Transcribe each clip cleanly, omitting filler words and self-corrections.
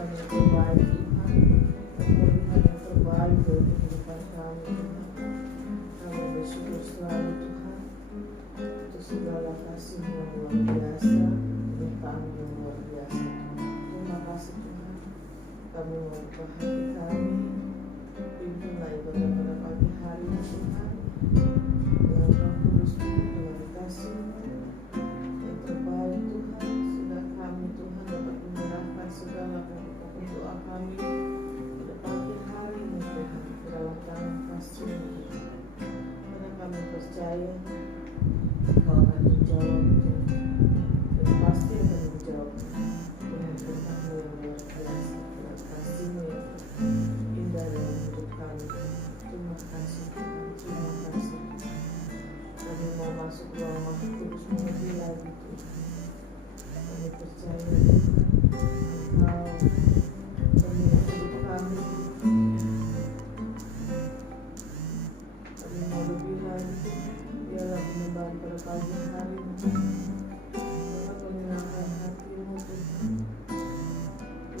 keputusan yang terbaik Tuhan, pemulihan yang terbaik dari kehidupan kami Tuhan. Kami bersyukur selalu Tuhan untuk segala kasih yang luar biasa, penyertaan yang luar biasa. Terima kasih Tuhan. Kami membuka hati kami, pimpinlah ibadah pada pagi hari ini Tuhan, dengan Roh Kudus dengan kasih yang terbaik Tuhan, sehingga kami Tuhan dapat menyerahkan segala pokok-pokok doa kami pada pagi hari ini Tuhan ke dalam tangan kasih-Mu. Karena kami percaya Engkau akan menjawab Tuhan, dan pasti akan menjawab dengan berkat-Mu yang luar biasa, dengan kasih-Mu yang indah dalam hidup kami. Terima kasih Tuhan, terima kasih. Kami mau masuk ruang Roh Kudus-Mu lebih lagi Tuhan. Kami percaya Tuhan, Engkau pemilik hidup kami. Kami mau lebih lagi, biarlah penyembahan pada pagi hari ini dapat menyenangkan hati-Mu Tuhan.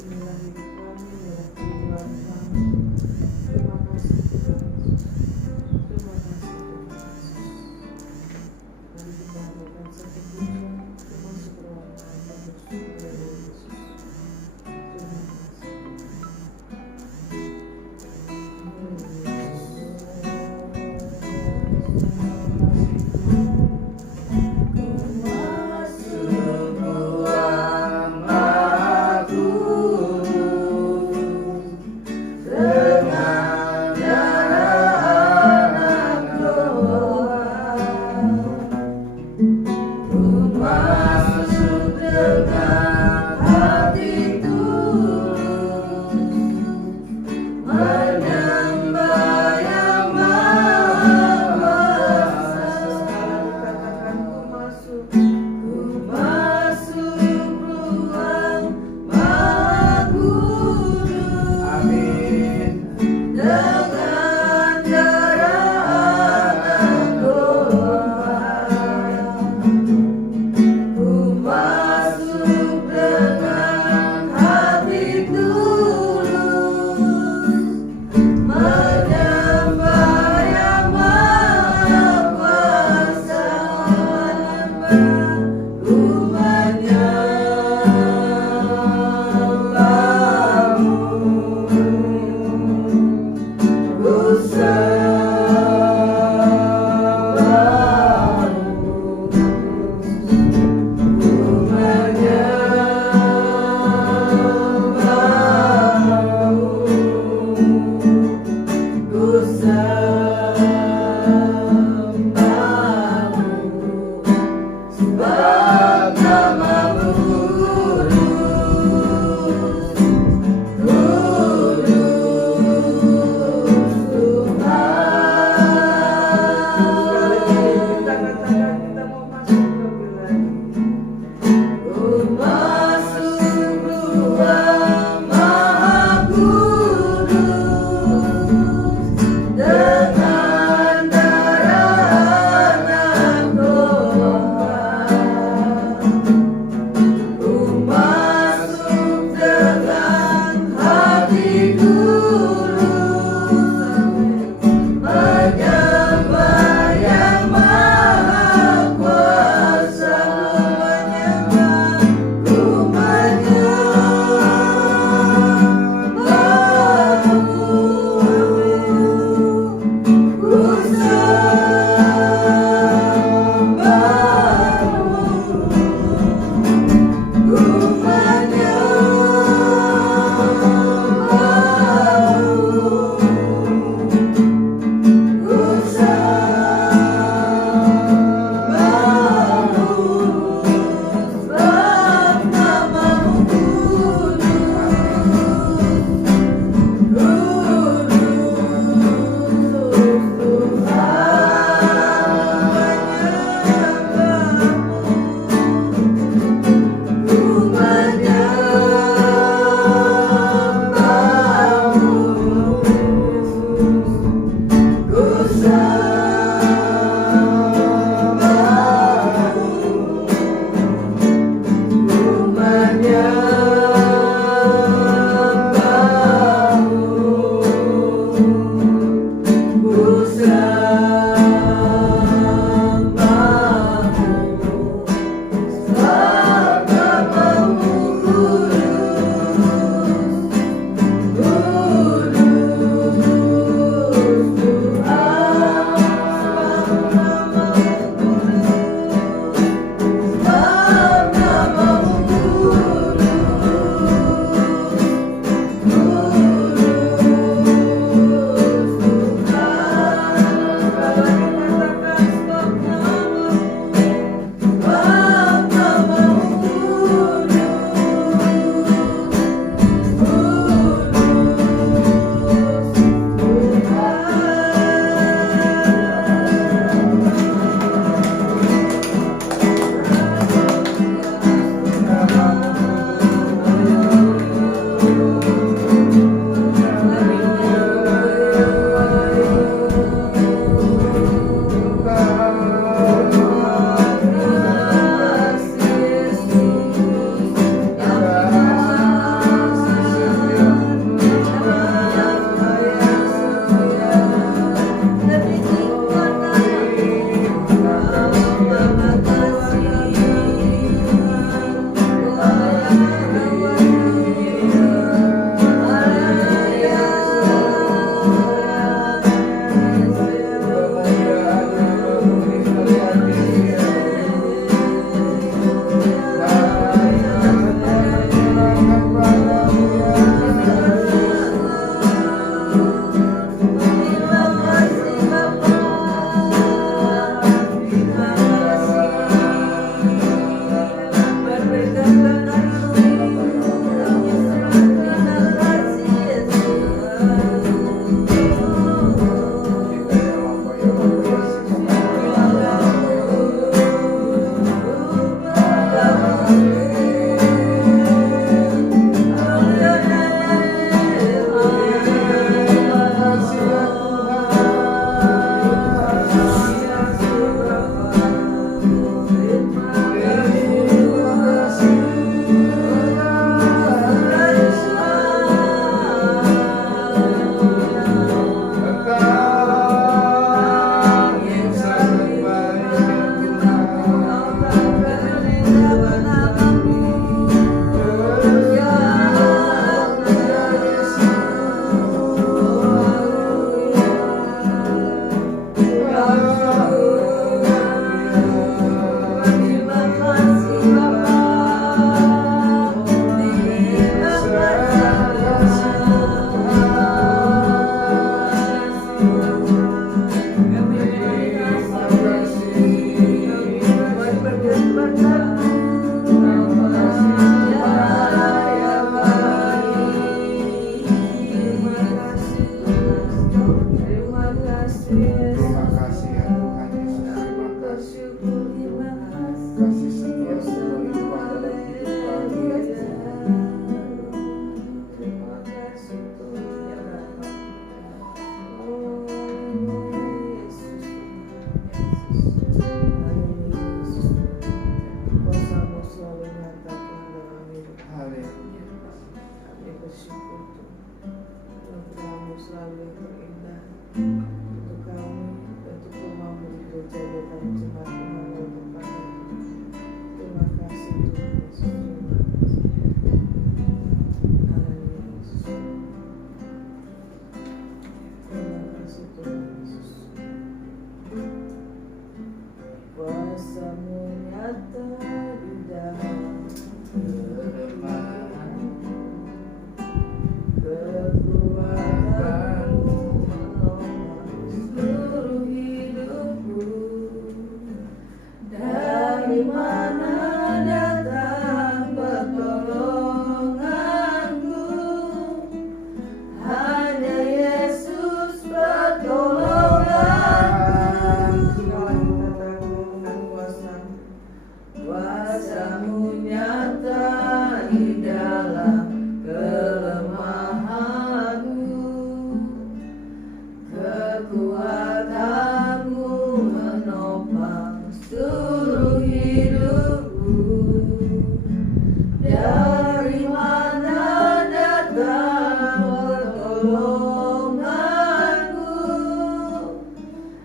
Inilah hidup kami, inilah kehidupan kami. Terima kasih Tuhan Yesus. Terima kasih Tuhan Yesus. Mari kita lakukan satu pujian untuk masuk ruang Roh Kudus. di dalam kelemahanku. Kekuatanmu menopang seluruh hidupku. Dari mana datang pertolonganku?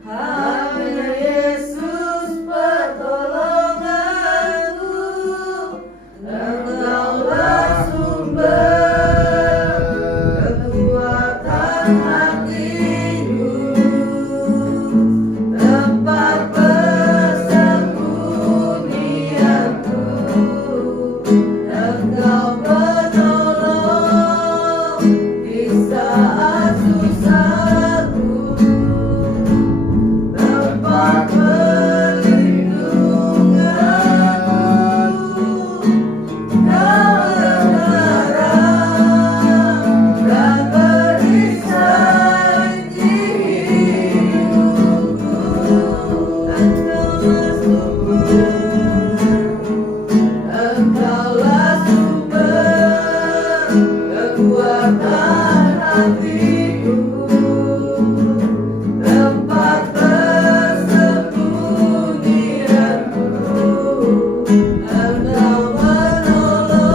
Hanya Yesus pertolonganku. Engkaulah sumber kekuatan hatiku, tempat persembunyianku. Engkau penolong di saat susahku, tempat perlindunganku. Kau terang dan perisai di hidupku. Engkaulah sumber kekuatan hatiku, tempat persembunyianku. Engkau menolong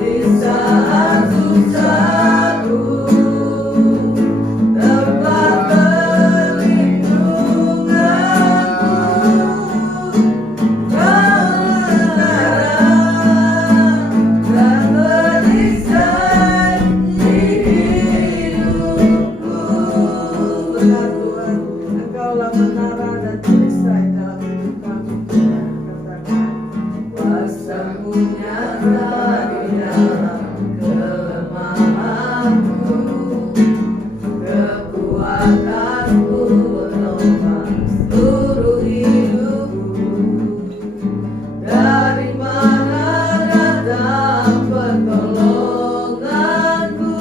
di saat susahku, tempat perlindunganku. Kau terang dan perisai di hidupku. Benar Tuhan, Engkaulah menara dan perisai dalam hidup kami. Tuhan, katakan kuasa-Mu nyata di dalam kelemahanku. Kekuatanmu menopang seluruh hidupku. Dari mana datang pertolonganku?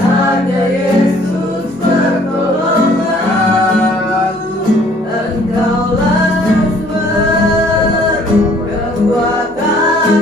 Hanya Yesus pertolonganku. Engkaulah sumber kekuatan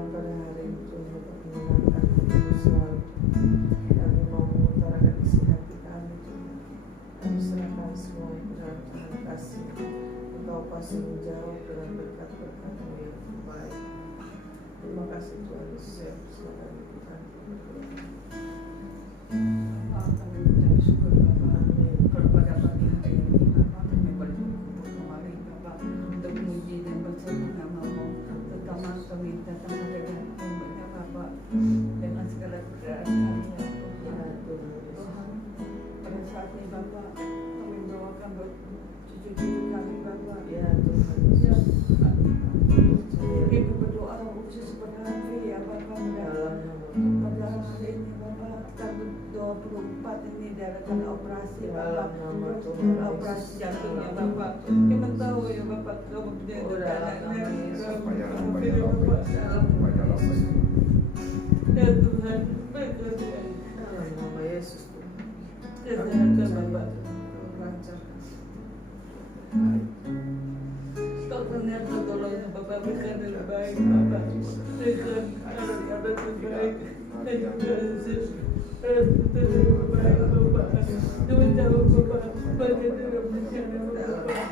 Tuhan pada hari ini Tuhan untuk menyenangkan hatimu selalu. Kami mau mengutarakan isi hati kami Tuhan. Kami serahkan semua ke dalam Tuhan kasih. Engkau pasti menjawab dengan berkat-berkat-Mu yang terbaik. Terima kasih Tuhan Yesus yang bersama kami Tuhan. Kami mengucap syukur Bapak kepada pagi hari ini Bapak, kami bersyukur kemarin Bapak untuk memuji dan berseru nama-Mu, terutama kami datang hadirat umatnya Bapak dengan segala keadaan kami ya Tuhan. Pada saat ini Bapak kami doakan buat cucu-cucu kami Bapak Ya Tuhan ya, Yesus. kami berdoa khusus berhati ya Bapak Dalam nama pada hari ini Bapak tanggal 24 ini diadakan operasi Bapak, operasi jantungnya Bapak. Kita tahu ya Bapak kamu menjadi anaknya ya Tuhan berkati dalam nama Yesus Tuhan. kesehatan Bapak. Lancarkan. Kau ternyata tolongnya Bapak berikan yang baik Bapak, berikan anak-anak yang baik dan juga baik Bapak. Kami tahu Bapak bagaimana rencana Bapak.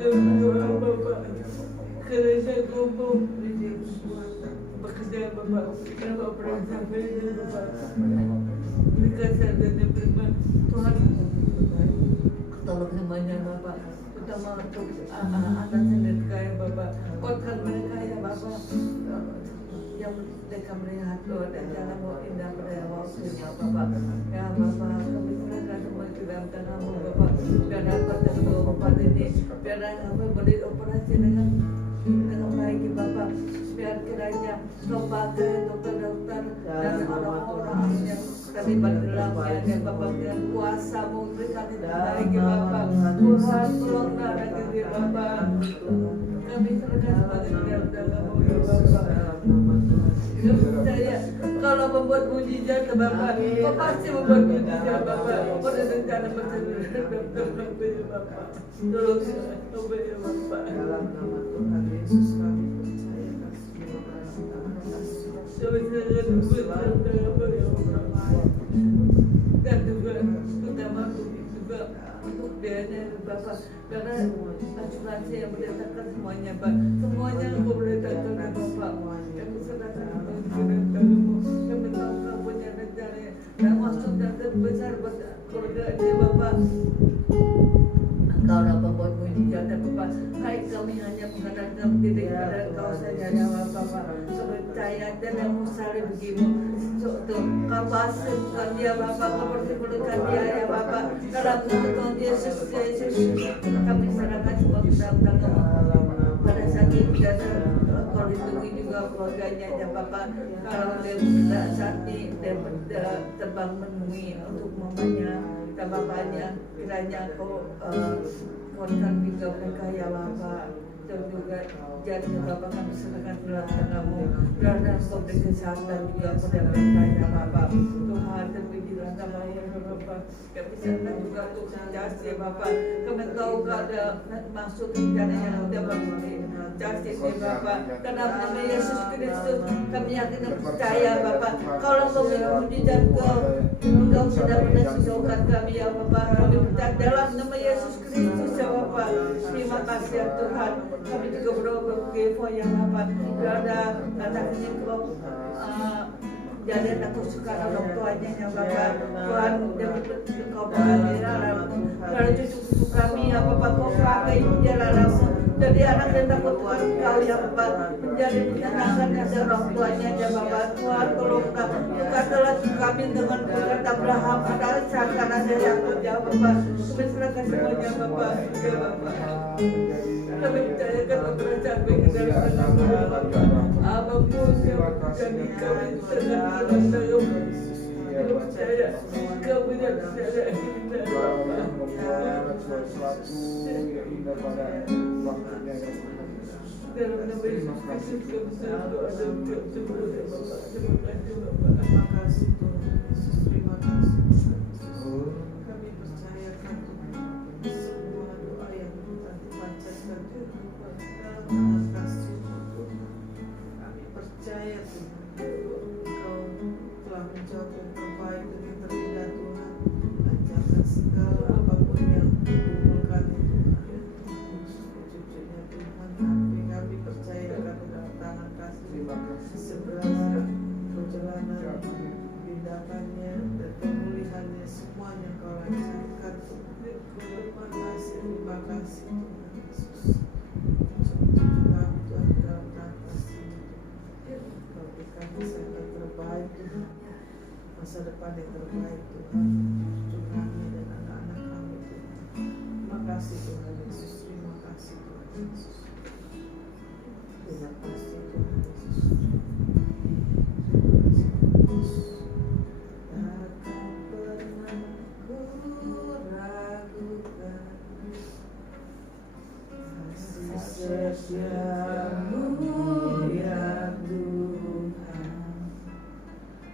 Dan berdoa Bapak kerana kamu bekerja Bapak dalam operasi sampai ini Bapak. Berikan saya dan beriman Tuhan. Tolong namanya Bapak, terutama untuk anak-anak sendiri kaya Bapak. Kuatkan mereka ya Bapak, yang mereka melihat dan jalan mau indah pada waktu ya Bapak. Ya Bapak, kami serahkan semua ke dalam tangan-Mu Bapak. Biar dapat tempat ini, biar kami boleh operasi dengan baik ya Bapak. Biar kiranya Kau pakai dokter-dokter dan orang-orang yang terlibat dalamnya dan Bapak dengan kuasa-Mu berikan yang terbaik ya Bapak. Tuhan tolong darahkan dia Bapak. Kami serahkan semuanya ke dalam tangan-Mu ya Bapak. Kami percaya kalau membuat mujizat ya Bapak, Kau pasti membuat mujizat Bapak. Pada rencana bersama dokter ya Bapak. Tolong ya Bapak. Dalam nama Tuhan Yesus kami percaya kasih. Terima kasih dan juga utama juga untuk biayanya Bapak, karena asuransi yang berdasarkan semuanya Pak, semuanya Kau berdasarkan Bapak. Kami serahkan kepada Kau-Mu, kami tahu Kau punya rencana dan maksud yang terbesar buat keluarga ini Bapak. Engkau dapat membuat mujizat dan Bapak. Hai kami hanya mengandalkan diri kepada Engkau saja ya Bapak. Percaya dan yang musali begitu. Kau pasti bukan dia Bapak, Kau pertemukan dia ya Bapak. Dalam nama Tuhan Yesus kami serahkan semua ke dalam tangan-Mu. Pada saat ini Kau lindungi juga keluarganya ya Bapak. Kalau dia saat ini dia terbang menemui untuk mamanya dan bapaknya, kiranya Kau kuatkan juga mereka ya Bapak. Dan juga jadi Bapak kami serahkan dalam tangan-Mu. Dan Kau beri kesehatan juga pada mereka ya Bapak. Tuhan terpujilah nama-Mu ya Bapak. Kami serahkan juga untuk jasa ya Bapak. Kami tahu Kau ada maksud rencana yang sudah berlaku jasa ya Bapak. Karena nama Yesus Kristus kami yakin dan percaya Bapak. Kalau Kau mujizat Kau sudah pernah sejauhkan kami ya Bapak. Kami percaya dalam nama Yesus Kristus ya Bapak. Terima kasih ya Tuhan. Kami juga berdoa begitu ya Bapak. Ada anaknya Kau jadi anak kesukaan orang tuanya ya Bapak. Tuhan Kau berkati kalau cucu kami ya Bapak, Kau pakai jalan-jalan. Jadi anak yang takut Tuhan Kau ya Bapak, menjadi menyenangkan ada orang tuanya ya Bapak. Tuhan tolong bukakanlah kami dengan berkat Abraham, ada saat ada yang jauh Bapak. Kami serahkan semuanya Bapak ya Bapak. Kami percayakan operasi baik dalam nama apapun yang kami serahkan dalam percaya Kau punya kesalahan kita Bapak. Dalam nama Yesus Kristus kami berdoa dan bersyukur ya Bapak. Terima kasih Bapak. Terima kasih Tuhan Yesus. Terima kasih. Kami percayakan Tuhan semua doa yang kita panjatkan setiamu ya Tuhan,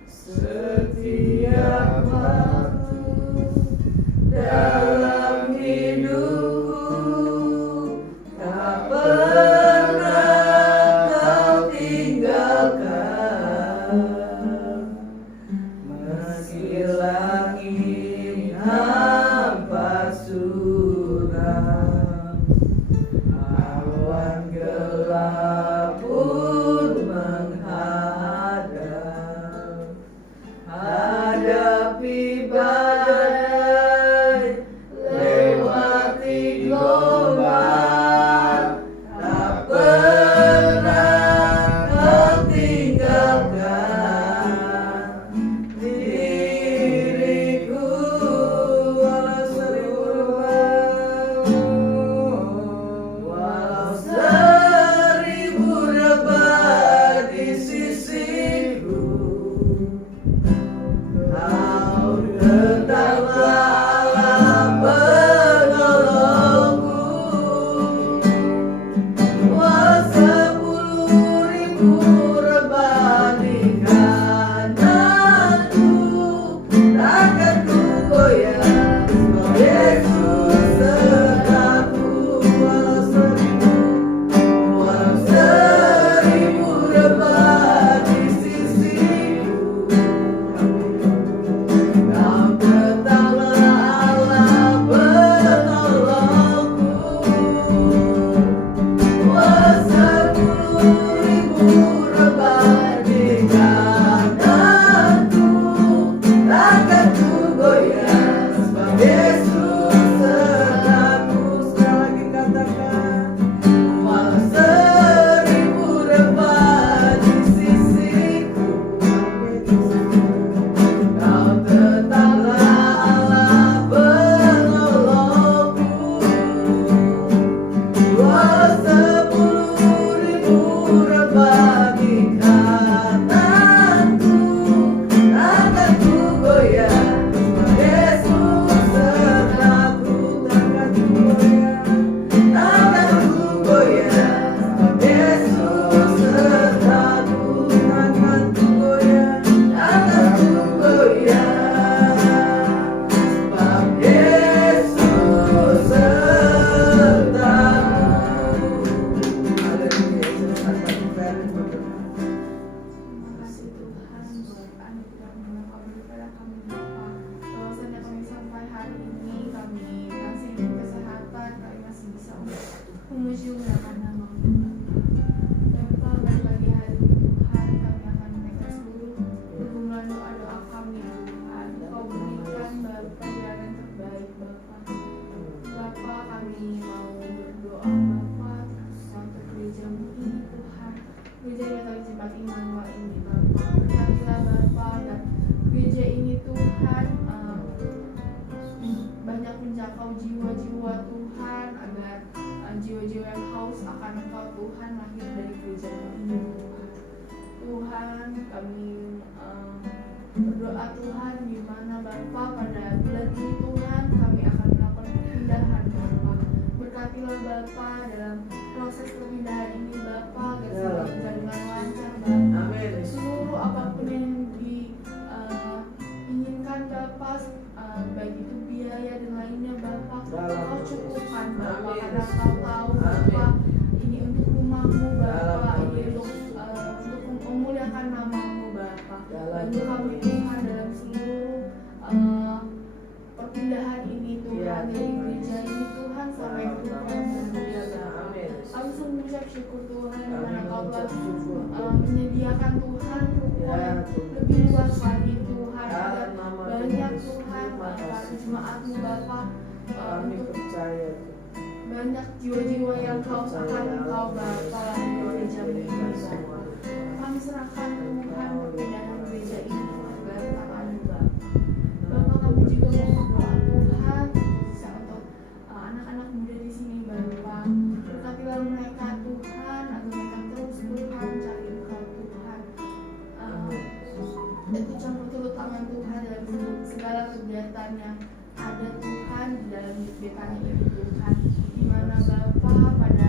setiap waktu dalam hidupku tak pernah kau tinggalkan. Meski langit hampa suram, awan gelap pun menghadap, hadapi badai, lewati gelombang, tak pernah kau tinggalkan diriku. Walau seribu rebah di sisiku, kau tetaplah Allah penolongku. Walau 10.000 rebah di kananku, takkan ku goyah, sebab Yesus sertaku. Walau seribu rebah di sisiku, kau tetaplah Allah penolongku. Walau 10.000 rebah di kananku, takkan ku goyah, sebab Yesus sertaku. Sekali lagi katakan, walau 1000 rebah di sisiku, kau tetaplah Allah penolongku. Walau 10.000 rebah di kananku, takkan ku goyah, sebab Yesus sertaku. Takkan ku goyah, takkan ku goyah, sebab Yesus sertaku. Takkan ku goyah, takkan ku goyah, sebab Yesus sertaku. Haleluya, Yesus sertaku. Terima kasih Tuhan buat anugerah yang Kau beri pada kami Bapa. Bahwasanya kami sampai hari ini kami masih diberi kesehatan, kami masih bisa memuji memuliakan nama-Mu Bapa. Dan pagi hari ini Tuhan kami akan menaikkan seluruh pergumulan doa-doa kami Tuhan. Kau berikan Bapa jalan terbaik Bapa. Bapa kami mau berdoa Bapa untuk gereja-Mu ini Tuhan. Gereja yang kami jemaat Immanuel ini Bapa, berkatilah Bapa, dan gereja ini Tuhan banyak menjangkau jiwa-jiwa Tuhan, agar jiwa-jiwa yang haus akan Engkau Tuhan lahir dari gereja ini Tuhan. Tuhan kami berdoa Tuhan di mana Bapa pada bulan ini Tuhan kami akan melakukan perpindahan Bapa. Berkatilah Bapa dalam proses perpindahan ini Bapa, agar semua berjalan dengan lancar Bapa. Amin. Seluruh apapun yang diinginkan Bapa, baik itu biaya dan lainnya Bapa, Kau cukupkan Bapa, karena Kau tahu Bapa ini untuk rumah-Mu Bapa, ini untuk memuliakan nama-Mu Bapa. Bantu kami Tuhan dalam seluruh perpindahan ini Tuhan, dari gereja ini Tuhan sampai ke rumah mulia Bapa. Kami sungguh mengucap syukur Tuhan karena Kau telah menyediakan Tuhan ruang yang lebih luas lagi Tuhan, agar banyak Tuhan para jemaat-Mu Bapa, untuk banyak jiwa-jiwa yang Kau akan Engkau Bapa lahir di gereja ini Bapa. Kami serahkan Tuhan perpindahan gereja ini dalam tangan-Mu Bapa. Bapa, kami juga mau berdoa Tuhan bisa untuk anak-anak muda di sini Bapa. Berkatilah mereka Tuhan, agar mereka terus Tuhan cari Engkau Tuhan, dan ikut campur turut tangan Tuhan dalam segala kegiatan yang ada Tuhan di dalam hidup mereka ini Tuhan. Di mana Bapa pada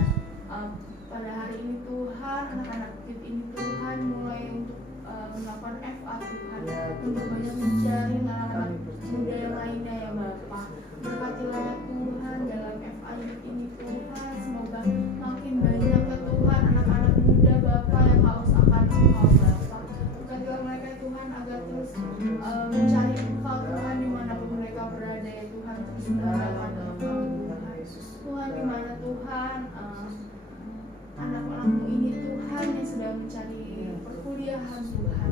pada hari ini Tuhan, anak-anak Bukit ini Tuhan mulai untuk melakukan FA Tuhan, untuk banyak menjaring anak-anak muda yang lainnya ya Bapak. Berkatilah ya Tuhan dalam FA ini Tuhan, semoga makin banyak ya Tuhan anak-anak muda Bapak yang haus akan Engkau Bapak. Berkatilah mereka ya Tuhan agar terus mencari Engkau Tuhan dimanapun mereka berada ya Tuhan, terus mengharapkan Engkau Tuhan. Tuhan di mana Tuhan anak-anakmu ini Tuhan yang sedang mencari perkuliahan Tuhan.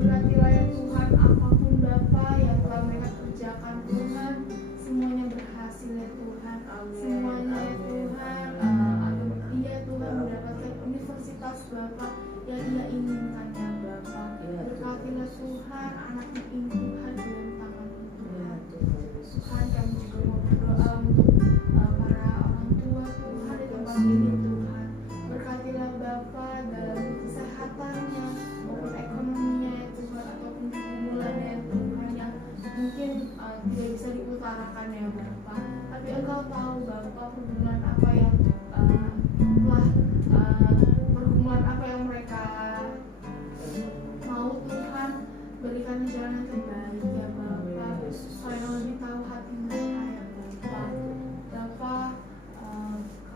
Berkatilah ya Tuhan apapun Bapa yang telah mereka kerjakan Tuhan, semuanya berhasil ya Tuhan. Semuanya ya Tuhan agar dia Tuhan mendapatkan universitas Bapa yang dia inginkan ya Bapa. Berkatilah Tuhan anaknya ini Tuhan dalam tangan Tuhan. Tuhan kami juga mau berdoa untuk para orang tua Tuhan di tempat ini Tuhan. Berkatilah Bapa dalam kesehatannya maupun ekonominya ya Tuhan, ataupun pergumulannya ya Tuhan yang mungkin tidak bisa diutarakan ya Bapa. Tapi Engkau tahu Bapa pergumulan apa yang pergumulan apa yang mereka mau Tuhan. Berikan jalan yang terbaik ya Bapa, supaya lebih tahu hati mereka ya Bapa. Bapa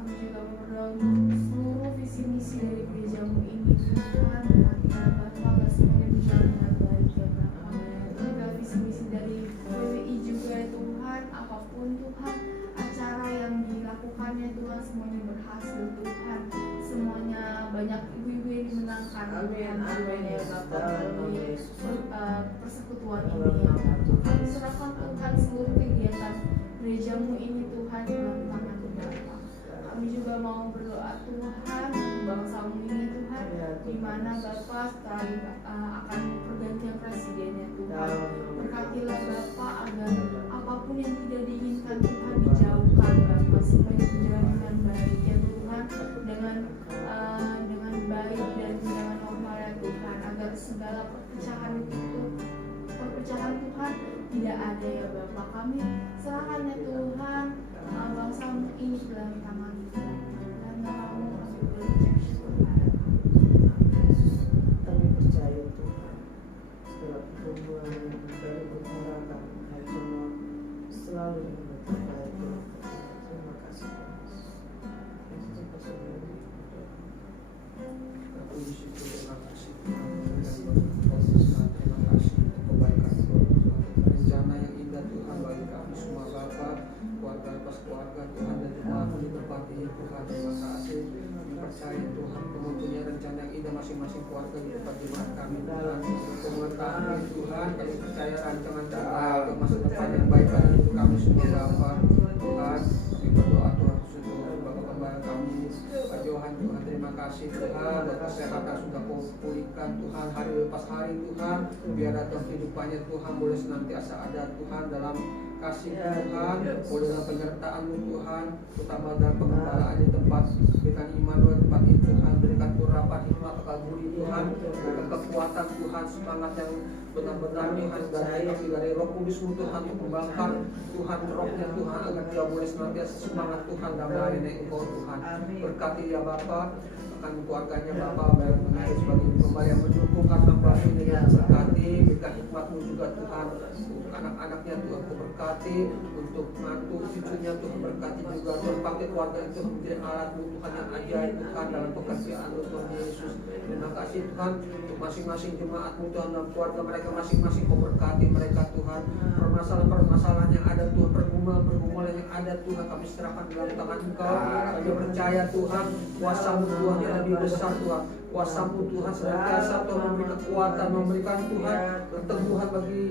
kami juga berdoa untuk seluruh visi misi dari gerejamu ini Tuhan. Berkatilah Bapa agar semuanya berjalan dengan baik ya Bapa. Juga visi misi dari PWI juga ya Tuhan, apapun Tuhan acara yang dilakukannya Tuhan semuanya berhasil Tuhan. Semuanya banyak ibu-ibu yang dimenangkan. Amin ya Bapa. Melalui persekutuan ini ya Bapa. Kami serahkan Tuhan seluruh kegiatan gerejamu ini Tuhan dalam tangan Bapa. Kami juga mau berdoa Tuhan bangsamu ini Tuhan, di mana Bapa setelah akan pergantian presidennya Tuhan. Berkatilah Bapa agar apapun yang tidak diinginkan Tuhan dijauhkan Bapa, semuanya berjalan dengan baik ya Tuhan, dengan baik dan dengan normal ya Tuhan, agar segala perpecahan Tuhan tidak ada ya Bapa. Kami serahkan ya Tuhan bangsamu ini dalam tangan Tuhan, dan namamu kami berucap syukur pada Kami percaya Tuhan segala pergumulan yang dari bermurahkan semua selalu dengan terbaik. Terima kasih Tuhan. Yesus bersyukur. Puji syukur, terima kasih Tuhan. Terima kasih untuk kebaikan Tuhan. Rencana yang indah Tuhan bagi kami semua Bapa, keluarga lepas keluarga Tuhan, dan jemaat di tempat ini Tuhan. Terima kasih. Kami percaya Tuhan mempunyai rencana yang indah masing-masing keluarga di tempat jemaat kami Tuhan. Hubungan kami Tuhan, kami percaya rancangan terbaik ke masa depan yang baik bagi hidup kami semua Bapa. Tuhan, kami berdoa Tuhan untuk Bapak Gembala kami, Pak Johan Tuhan. Terima kasih Tuhan, buat kesehatan sudah kau pulihkan Tuhan hari lepas hari Tuhan. Biar datang kehidupannya Tuhan boleh senantiasa ada Tuhan dalam kasih Tuhan, boleh dalam penyertaan-Mu Tuhan, terutama dalam pengembalaan di tempat. Berikan iman di tempat ini Tuhan, berikan urapan hikmat akal budi Tuhan, berikan kekuatan Tuhan, semangat yang benar-benar Tuhan dari Roh Kudus-Mu Tuhan, untuk membakar Tuhan rohnya Tuhan, agar dia boleh senantiasa semangat Tuhan dalam melayani Engkau Tuhan. Berkati ya Bapa akan keluarganya Bapa, baik mengenai sebagai pembali yang mendukung hamba ini, berkati, berikan hikmat-Mu juga Tuhan untuk anak-anaknya Tuhan, berkati untuk mantu cucunya Tuhan, berkati juga Tuhan, pakai keluarga itu menjadi alat-Mu Tuhan yang ajaib Tuhan dalam pekerjaan-Mu Tuhan Yesus. Terima kasih Tuhan untuk masing-masing jemaat-Mu Tuhan dan keluarga mereka masing-masing, Kau berkati mereka Tuhan. Permasalahan-permasalahan yang ada Tuhan, pergumulan yang ada Tuhan, kami serahkan dalam tangan Engkau. Kami percaya Tuhan kuasa-Mu Tuhan yang lebih besar Tuhan. Kuasa-Mu Tuhan senantiasa Tuhan memberi kekuatan, memberikan Tuhan keteguhan bagi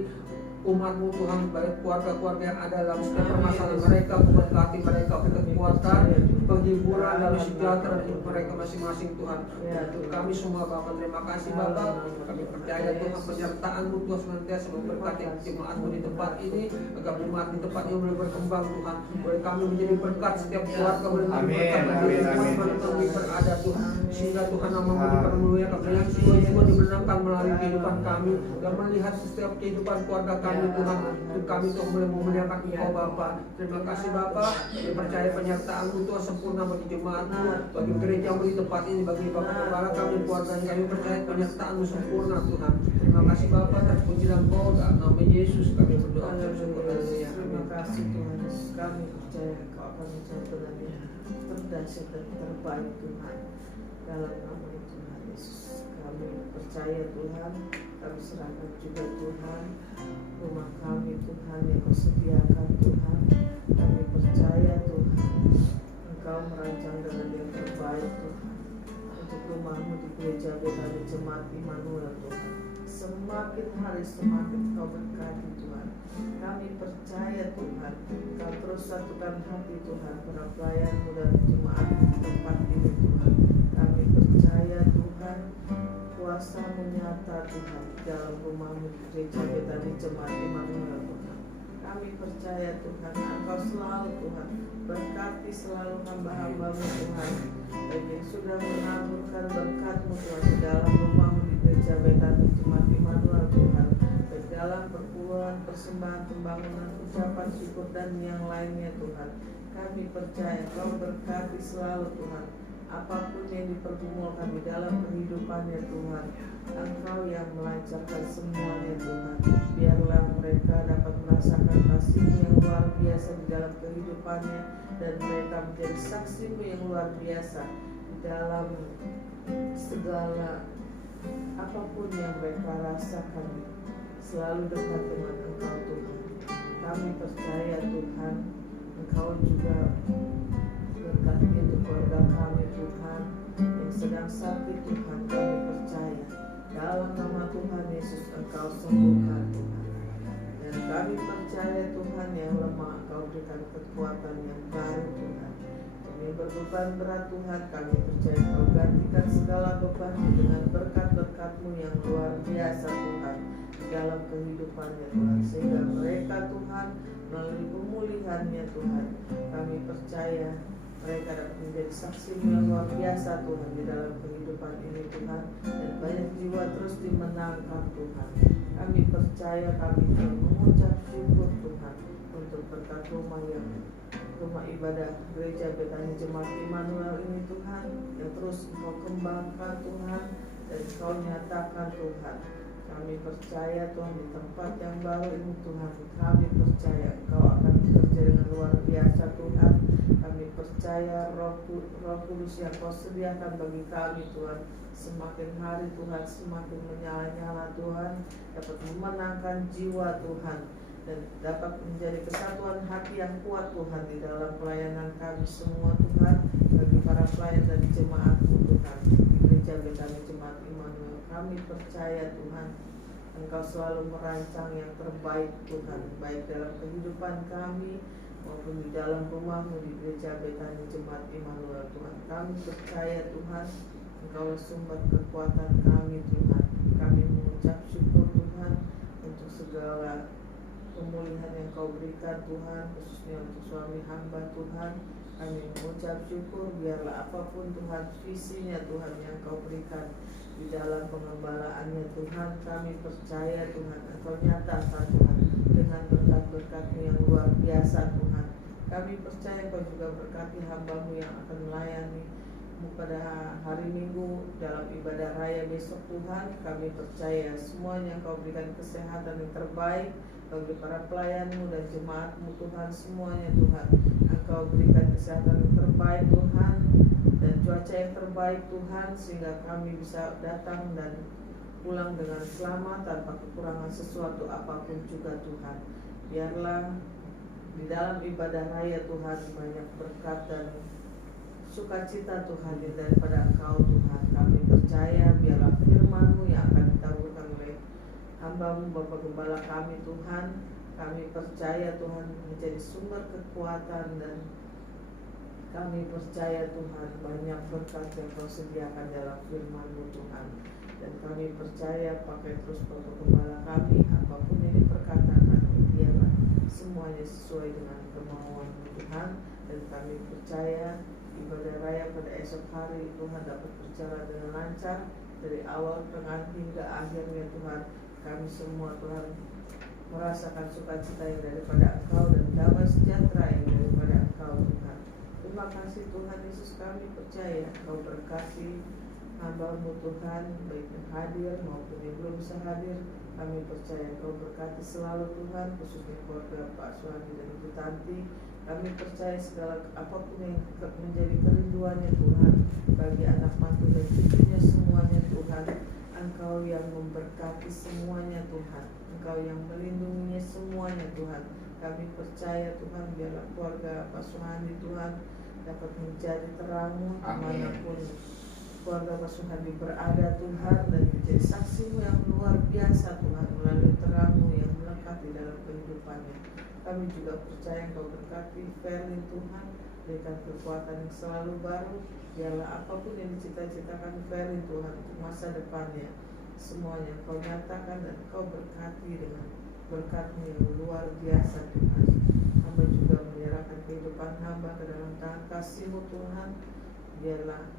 umat-Mu Tuhan, bagi keluarga-keluarga yang ada dalam setiap permasalahan mereka. Berkati mereka, beri kekuatan, penghiburan, dalam sejahtera hidup mereka masing-masing Tuhan. Untuk kami semua Bapa, terima kasih Bapa. Kami percaya Tuhan penyertaan-Mu Tuhan senantiasa memberkati jemaat-Mu di tempat ini, agar jemaat di tempat ini boleh berkembang Tuhan. Boleh kami menjadi berkat, setiap keluarga boleh menjadi berkat bagi jemaat kami berada Tuhan. Tuhan, sehingga Tuhan nama-Mu dipermuliakan, yang jiwa-jiwa dimenangkan melalui kehidupan kami, dan melihat setiap kehidupan keluarga kami Tuhan, untuk kami Tuhan boleh memuliakan Engkau Bapa. Terima kasih Bapa, kami percaya penyertaan-Mu Tuhan sempurna bagi jemaat-Mu, bagi gereja-Mu di tempat ini, bagi Bapak Kepala kami, keluarga kami percaya penyertaan-Mu sempurna Tuhan. Terima kasih Bapa, terpujilah Engkau, dalam nama Yesus kami berdoa. Terima kasih Tuhan Yesus, kami percaya Engkau akan mencapai yang terdahsyat dan terbaik Tuhan. Dalam nama Tuhan Yesus kami percaya Tuhan, kami serahkan juga Tuhan rumah kami Tuhan yang Kau sediakan Tuhan. Kami percaya Tuhan Engkau merancang dengan yang terbaik Tuhan untuk rumah-Mu di gereja Betani Jemaat Immanuel Tuhan. Semakin hari semakin Kau berkati Tuhan. Kami percaya Tuhan Kau terus satukan hati Tuhan para pelayan-Mu dan jemaat di tempat ini Tuhan. Kami percaya Tuhan kuasa-Mu nyata Tuhan dalam rumah-Mu di gereja Betani Jemaat Immanuel Tuhan. Kami percaya Tuhan Engkau selalu Tuhan berkati selalu hamba-hamba-Mu Tuhan, baik yang sudah menaburkan berkat-Mu Tuhan di dalam rumah-Mu di gereja Betani Jemaat Immanuel Tuhan, baik dalam perpuluhan, persembahan, pembangunan, ucapan syukur dan yang lainnya Tuhan. Kami percaya Kau berkati selalu Tuhan apapun yang dipergumulkan di dalam kehidupannya Tuhan. Engkau yang melancarkan semuanya Tuhan. Biarlah mereka dapat merasakan kasih-Mu yang luar biasa di dalam kehidupannya, dan mereka menjadi saksi-Mu yang luar biasa di dalam segala apapun yang mereka rasakan. Selalu dekat dengan Engkau Tuhan. Kami percaya Tuhan Engkau juga berkati untuk keluarga kami Tuhan yang sedang sakit Tuhan. Kami percaya dalam nama Tuhan Yesus Engkau sembuhkan Tuhan. Dan kami percaya Tuhan yang lemah Engkau berikan kekuatan yang baru Tuhan. Kami berbeban berat Tuhan, kami percaya Kau gantikan segala beban dengan berkat-berkat-Mu yang luar biasa Tuhan di dalam kehidupannya Tuhan, sehingga mereka Tuhan melalui pemulihannya Tuhan, kami percaya mereka dapat menjadi saksi-Mu yang luar biasa Tuhan di dalam kehidupan ini Tuhan, dan banyak jiwa terus dimenangkan Tuhan. Kami percaya kami akan mengucap syukur Tuhan untuk berkat rumah ibadah gereja Betani Jemaat Immanuel ini Tuhan, yang terus Engkau kembangkan Tuhan dan Engkau nyatakan Tuhan. Kami percaya Tuhan di tempat yang baru ini Tuhan, kami percaya Engkau akan bekerja dengan luar biasa Tuhan. Kami percaya Roh Kudus yang Kau sediakan bagi kami Tuhan, semakin hari Tuhan semakin menyala-nyala Tuhan, dapat memenangkan jiwa Tuhan, dan dapat menjadi kesatuan hati yang kuat Tuhan di dalam pelayanan kami semua Tuhan, bagi para pelayan dan jemaat-Mu Tuhan di gereja Betani Jemaat Immanuel. Kami percaya Tuhan Engkau selalu merancang yang terbaik Tuhan, baik dalam kehidupan kami maupun di dalam rumah-Mu di gereja Betani Jemaat Immanuel Tuhan. Kami percaya Tuhan Engkau sumber kekuatan kami Tuhan. Kami mengucap syukur Tuhan untuk segala pemulihan yang Kau berikan Tuhan, khususnya untuk suami hamba Tuhan. Kami mengucap syukur, biarlah apapun Tuhan visinya Tuhan yang Kau berikan di dalam pengembalaannya Tuhan, kami percaya Tuhan Engkau nyatakan Tuhan dengan berkat-berkat-Mu yang luar biasa Tuhan. Kami percaya Kau juga berkati hamba-Mu yang akan melayani-Mu pada hari Minggu dalam ibadah raya besok Tuhan. Kami percaya semuanya Kau berikan kesehatan yang terbaik bagi para pelayan-Mu dan jemaat-Mu Tuhan, semuanya Tuhan Engkau berikan kesehatan yang terbaik Tuhan, dan cuaca yang terbaik Tuhan, sehingga kami bisa datang dan pulang dengan selamat tanpa kekurangan sesuatu apapun juga Tuhan. Biarlah di dalam ibadah raya Tuhan banyak berkat dan sukacita Tuhan daripada Engkau Tuhan. Kami percaya biarlah firman-Mu yang akan ditaburkan oleh hamba-Mu Bapak Gembala kami Tuhan, kami percaya Tuhan menjadi sumber kekuatan, dan kami percaya Tuhan banyak berkat yang Kau sediakan dalam firman-Mu Tuhan. Dan kami percaya pakai terus Bapak Gembala kami, apapun yang diperkatakan biarlah semuanya sesuai dengan kemauan-Mu Tuhan. Dan kami percaya ibadah raya pada esok hari Tuhan dapat berjalan dengan lancar dari awal, tengah hingga akhirnya Tuhan. Kami semua Tuhan merasakan sukacita yang daripada Engkau dan damai sejahtera yang daripada Engkau Tuhan. Terima kasih Tuhan Yesus, kami percaya Engkau berkati hamba-Mu Tuhan, baik yang hadir maupun yang belum bisa hadir. Kami percaya Engkau berkati selalu Tuhan, khususnya keluarga Pak Suhadi dan Ibu Tanti. Kami percaya segala apapun yang menjadi kerinduannya Tuhan, bagi anak mantu dan cucunya semuanya Tuhan, Engkau yang memberkati semuanya Tuhan, Engkau yang melindunginya semuanya Tuhan. Kami percaya Tuhan, biarlah keluarga Pak Suhadi Tuhan dapat menjadi terang dimanapun keluarga Pak Suhadi berada Tuhan, dan menjadi saksi-Mu yang luar biasa Tuhan melalui terang-Mu yang melekat di dalam kehidupannya. Kami juga percaya Engkau berkati Verlin Tuhan, berikan kekuatan yang selalu baru. Biarlah apapun yang dicita-citakan Verlin Tuhan untuk masa depannya, semuanya Engkau nyatakan dan Engkau berkati dengan berkat-Mu yang luar biasa Tuhan. Hamba juga menyerahkan kehidupan hamba ke dalam tangan kasih-Mu Tuhan. Biarlah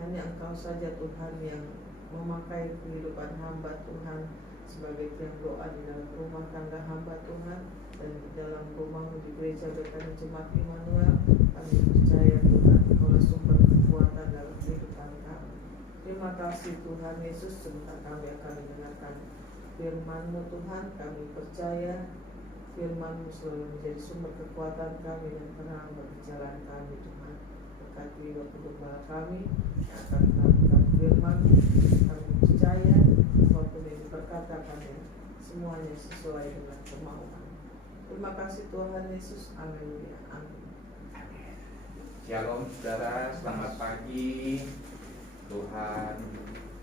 hanya Engkau saja Tuhan yang memakai kehidupan hamba Tuhan sebagai tiang doa di dalam rumah tangga hamba Tuhan, dan di dalam rumah-Mu di gereja Betani Jemaat Immanuel. Kami percaya Tuhan Engkaulah sumber kekuatan dalam kehidupan kami. Terima kasih Tuhan Yesus. Sebentar kami akan mendengarkan firman-Mu Tuhan. Kami percaya firman-Mu selalu menjadi sumber kekuatan kami dan terang bagi jalan kami Tuhan. Berkati waktu gembala kami yang akan melakukan firman. Kami percaya apapun yang diperkatakan semuanya sesuai dengan kemauan. Terima kasih Tuhan Yesus. Amin. Amin. Shalom saudara, selamat pagi. Tuhan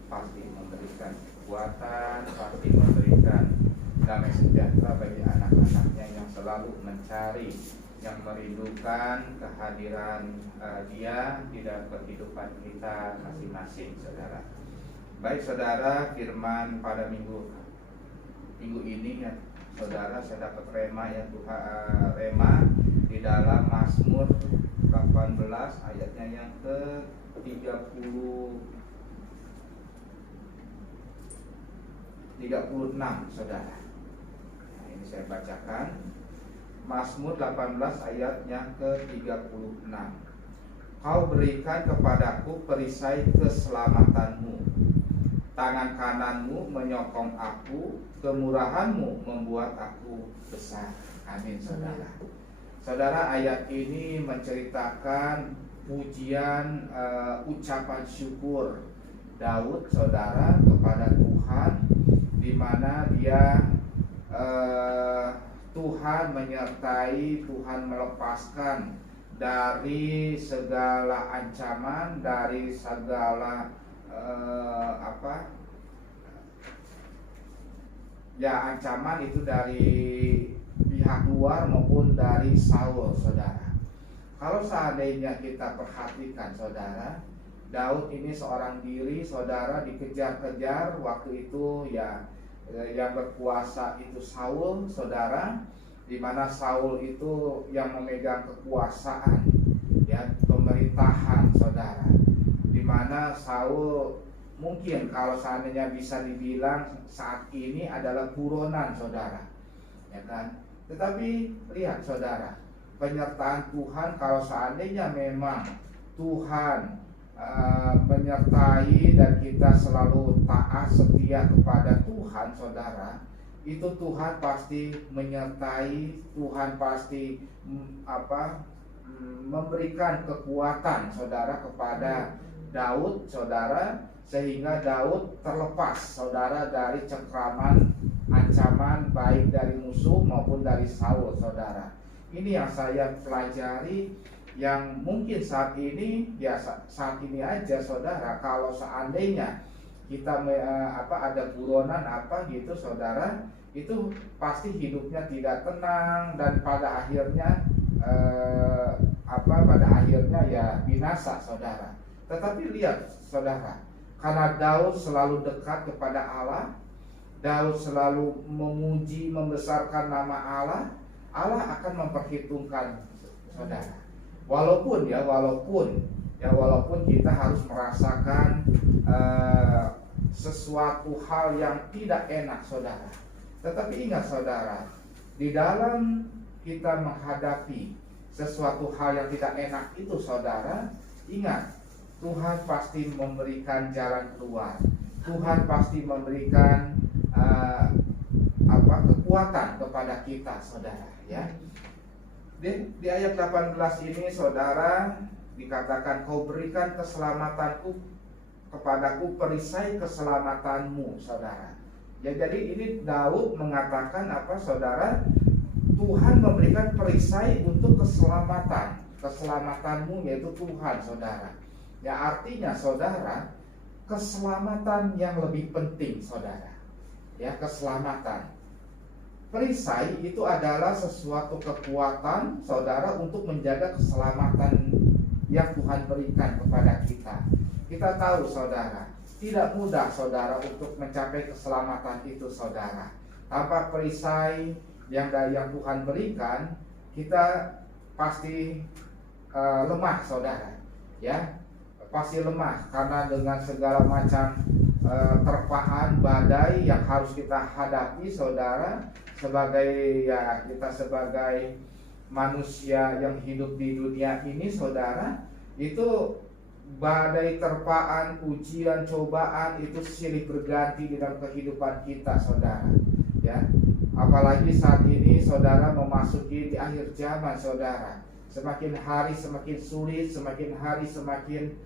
pasti memberikan kekuatan, pasti memberikan damai sejahtera bagi anak-anaknya yang selalu mencari, yang merindukan kehadiran Dia di dalam kehidupan kita masing-masing saudara. Baik saudara, firman pada minggu ini ya saudara, saya dapat rema ya Tuhan, rema di dalam Mazmur 18 ayatnya yang ke 36 saudara. Nah, ini saya bacakan Mazmur 18 ayatnya ke 36. Kau berikan kepadaku perisai keselamatanmu, tangan kananmu menyokong aku, kemurahanmu membuat aku besar. Amin saudara. Saudara, ayat ini menceritakan pujian, ucapan syukur Daud saudara kepada Tuhan, di mana dia Tuhan menyertai, Tuhan melepaskan dari segala ancaman, dari segala ancaman itu dari pihak luar maupun dari Saul saudara. Kalau seandainya kita perhatikan saudara, Daud ini seorang diri saudara, dikejar-kejar waktu itu ya, yang berkuasa itu Saul saudara, di mana Saul itu yang memegang kekuasaan ya, pemerintahan saudara, di mana Saul mungkin kalau seandainya bisa dibilang saat ini adalah buronan saudara, ya kan? Tetapi lihat saudara, penyertaan Tuhan, kalau seandainya memang Tuhan menyertai dan kita selalu taat setia kepada Tuhan saudara, itu Tuhan pasti menyertai, Tuhan pasti memberikan kekuatan saudara kepada Daud saudara, sehingga Daud terlepas saudara dari cengkraman ancaman baik dari musuh maupun dari Saul saudara. Ini yang saya pelajari, yang mungkin saat ini ya saat ini aja saudara, kalau seandainya kita ada buronan gitu saudara, itu pasti hidupnya tidak tenang dan pada akhirnya pada akhirnya ya binasa saudara. Tetapi lihat saudara, karena Daud selalu dekat kepada Allah, Daud selalu memuji, membesarkan nama Allah, Allah akan memperhitungkan saudara. Walaupun kita harus merasakan sesuatu hal yang tidak enak, saudara. Tetapi ingat, saudara, di dalam kita menghadapi sesuatu hal yang tidak enak itu, saudara, ingat, Tuhan pasti memberikan jalan keluar. Tuhan pasti memberikan kekuatan kepada kita, saudara, ya. Di ayat 18 ini, saudara, dikatakan, kau berikan keselamatanku kepadaku, perisai keselamatanmu, saudara. Ya, jadi ini Daud mengatakan apa, saudara? Tuhan memberikan perisai untuk keselamatanmu, yaitu Tuhan, saudara. Ya, artinya, saudara, keselamatan yang lebih penting, saudara. Ya, keselamatan. Perisai itu adalah sesuatu kekuatan, saudara, untuk menjaga keselamatan yang Tuhan berikan kepada kita. Kita tahu, saudara, tidak mudah, saudara, untuk mencapai keselamatan itu, saudara. Tanpa perisai yang Tuhan berikan, kita pasti lemah, saudara. Ya, pasti lemah karena dengan segala macam terpaan badai yang harus kita hadapi, saudara. Kita sebagai manusia yang hidup di dunia ini, saudara, itu badai, terpaan, ujian, cobaan itu silih berganti di dalam kehidupan kita, saudara. Ya, apalagi saat ini, saudara, memasuki di akhir zaman, saudara. Semakin hari semakin sulit, semakin hari semakin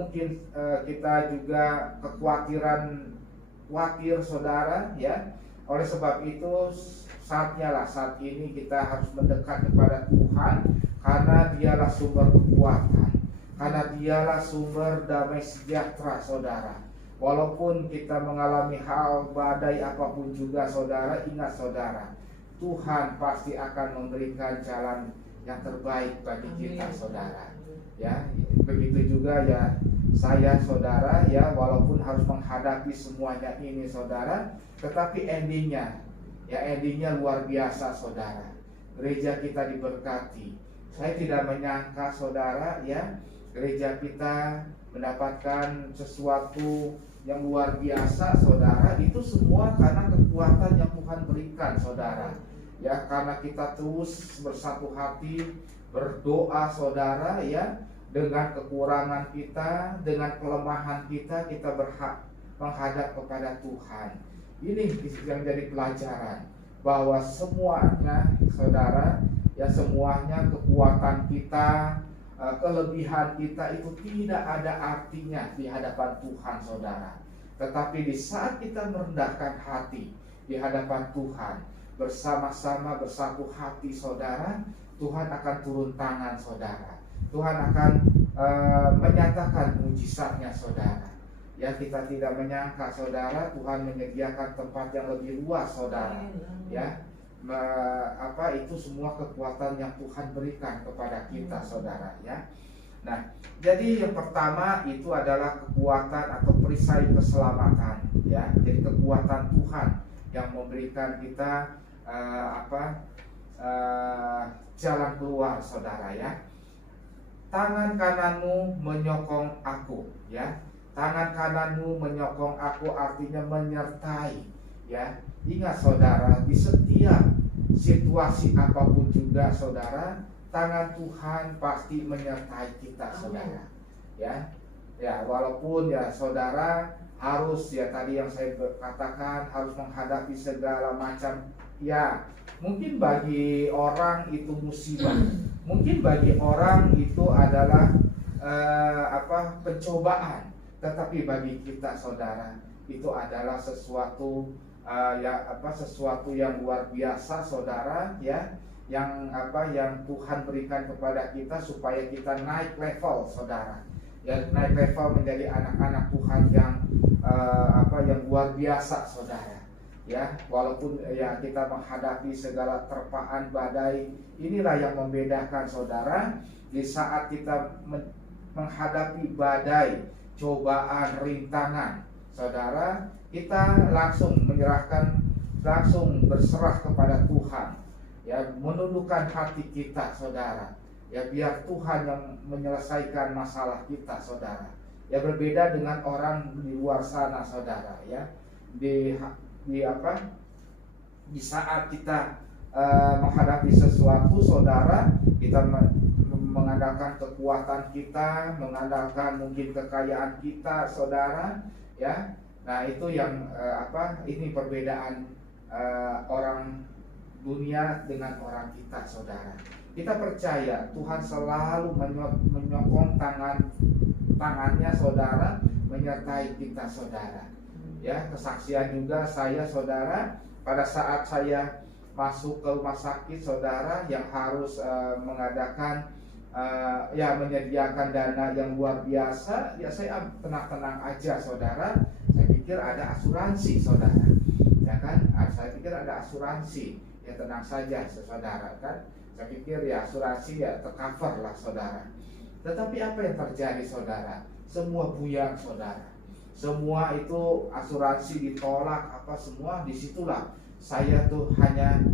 mungkin kita juga khawatir, saudara, ya. Oleh sebab itu, saat ini kita harus mendekat kepada Tuhan, karena Dialah sumber kekuatan, karena Dialah sumber damai sejahtera, saudara. Walaupun kita mengalami hal badai apapun juga, saudara, ingat, saudara, Tuhan pasti akan memberikan jalan yang terbaik bagi kita, saudara. Ya, begitu juga ya saya, saudara, ya, walaupun harus menghadapi semuanya ini, saudara, tetapi endingnya luar biasa, saudara. Gereja kita diberkati. Saya tidak menyangka, saudara, ya, gereja kita mendapatkan sesuatu yang luar biasa, saudara. Itu semua karena kekuatan yang Tuhan berikan, saudara. Ya, karena kita terus bersatu hati berdoa, saudara, ya. Dengan kekurangan kita, dengan kelemahan kita berhak menghadap kepada Tuhan. Ini yang jadi pelajaran, bahwa semuanya, saudara, ya, semuanya, kekuatan kita, kelebihan kita itu tidak ada artinya di hadapan Tuhan, saudara. Tetapi di saat kita merendahkan hati di hadapan Tuhan, bersama-sama bersatu hati, saudara, Tuhan akan turun tangan, saudara. Tuhan akan menyatakan mujizatnya, saudara. Ya, kita tidak menyangka, saudara, Tuhan menyediakan tempat yang lebih luas, saudara. Ya, itu semua kekuatan yang Tuhan berikan kepada kita, saudara. Ya. Nah, jadi yang pertama itu adalah kekuatan atau perisai keselamatan. Ya, jadi kekuatan Tuhan yang memberikan kita jalan keluar, saudara, ya. Tangan kananmu menyokong aku, ya. Tangan kananmu menyokong aku artinya menyertai, ya. Ingat, saudara, di setiap situasi apapun juga, saudara, tangan Tuhan pasti menyertai kita, saudara. Ya. Ya, walaupun ya, saudara, harus, ya, tadi yang saya katakan, harus menghadapi segala macam, ya, mungkin bagi orang itu musibah. Mungkin bagi orang itu adalah pencobaan, tetapi bagi kita, saudara, itu adalah sesuatu sesuatu yang luar biasa, saudara, ya, yang Tuhan berikan kepada kita supaya kita naik level, saudara. Ya, naik level menjadi anak-anak Tuhan yang luar biasa, saudara. Ya, walaupun ya kita menghadapi segala terpaan badai, inilah yang membedakan, saudara. Di saat kita menghadapi badai, cobaan, rintangan, saudara, kita langsung berserah kepada Tuhan. Ya, menundukkan hati kita, saudara. Ya, biar Tuhan yang menyelesaikan masalah kita, saudara. Ya, berbeda dengan orang di luar sana, saudara. Ya, di saat kita menghadapi sesuatu, saudara, kita mengandalkan kekuatan kita, mengandalkan mungkin kekayaan kita, saudara. Ya, nah itu yang ini perbedaan orang dunia dengan orang kita, saudara. Kita percaya Tuhan selalu menyokong tangannya, saudara, menyertai kita, saudara. Ya, kesaksian juga saya, saudara, pada saat saya masuk ke rumah sakit, saudara, yang harus mengadakan menyediakan dana yang luar biasa, ya saya tenang-tenang aja, saudara. Saya pikir ada asuransi, saudara. Ya kan? Saya pikir ada asuransi. Ya, tenang saja, saudara, kan? Saya pikir ya asuransi ya tercover lah, saudara. Tetapi apa yang terjadi, saudara? Semua buyar, saudara. Semua itu asuransi ditolak, semua disitulah saya tuh hanya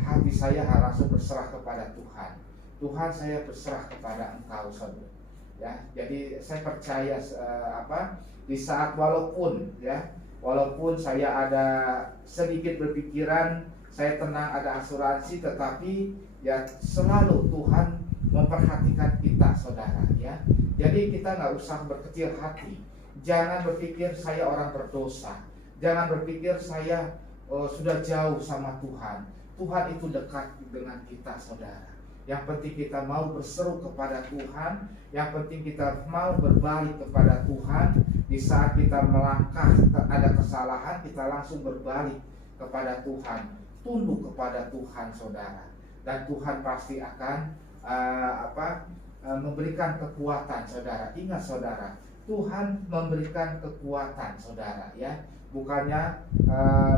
hati saya langsung berserah kepada Tuhan. Tuhan, saya berserah kepada Engkau, saudara. Ya, jadi saya percaya di saat walaupun saya ada sedikit berpikiran, saya tenang ada asuransi, tetapi ya selalu Tuhan memperhatikan kita, saudara. Ya, jadi kita nggak usah berkecil hati. Jangan berpikir saya orang berdosa. Jangan berpikir saya sudah jauh sama Tuhan. Tuhan itu dekat dengan kita, saudara. Yang penting kita mau berseru kepada Tuhan. Yang penting kita mau berbalik kepada Tuhan. Di saat kita melangkah ada kesalahan, kita langsung berbalik kepada Tuhan. Tunduk kepada Tuhan, saudara. Dan Tuhan pasti akan memberikan kekuatan, saudara. Ingat, saudara, Tuhan memberikan kekuatan, saudara. Ya, bukannya